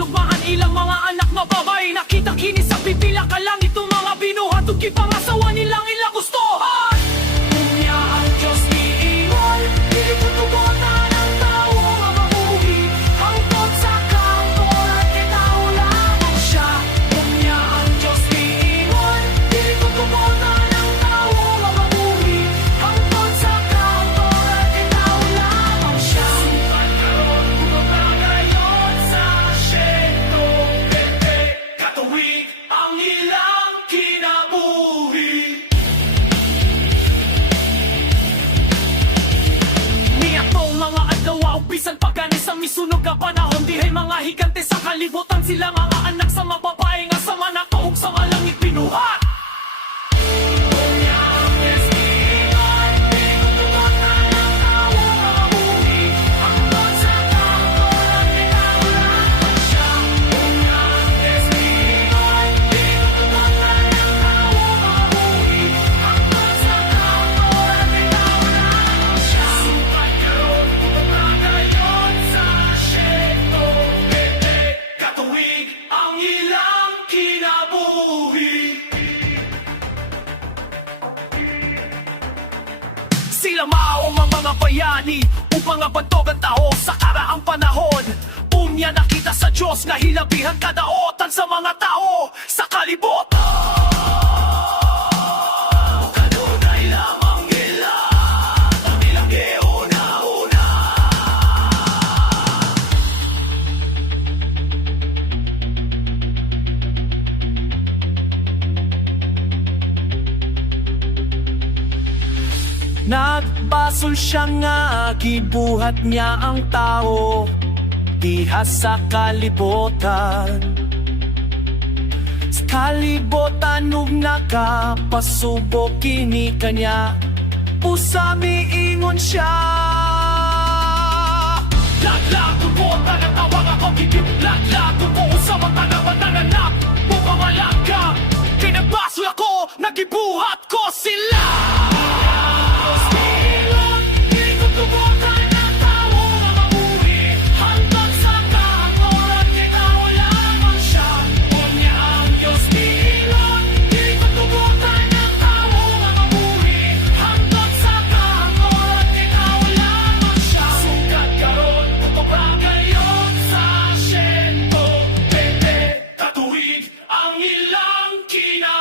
manugmahan ilang mga anak mababay. Nakitang inis sa pipila ka lang itong mga binuhat ug gipangasawa nilang ilang gustuhan. Unya ang Diyos iingon, dili tutugunan ang tao nga mabuhi. Hangtod sa kautoran kay tao lamang siya. Unya ang Diyos iingon, dili tutugunan ang tao nga mabuhi. Hangtod sa kautoran kay tao lamang siya. Sumpan karon kumapagayon sa asyento, pepe, katuwid ang ilang kinabuhi. Niyatong mga adlaw ug bisan pagani sa misunog ka panahon, dihay mga higante sa kalibutan, sila mga anak sa mababae nga sama na kaog sa malangit pinuhat. Katuwig ang ilang kinabuhi. Sila mao ang mga bayani upang abantog ang tao sa karaang panahon. Unya nakita sa Diyos nga hilabihan kadaotan sa mga tao sa kalibutan. Kanunay lamang nila ang ilang geuna-una. Nagbasol siya nga, gibuhat niya ang tao diha sa kalibutan. Sa kalibutan ug nakapasubok kini kanya, usami ingon siya. Laglag tumbota ng tawag ako gigit. Laglag tumbota sa mata na matananak. Mupamalag ka, kinabasol ako, nagibuhat ko sila. Katuwid ang ilang kinabuhi.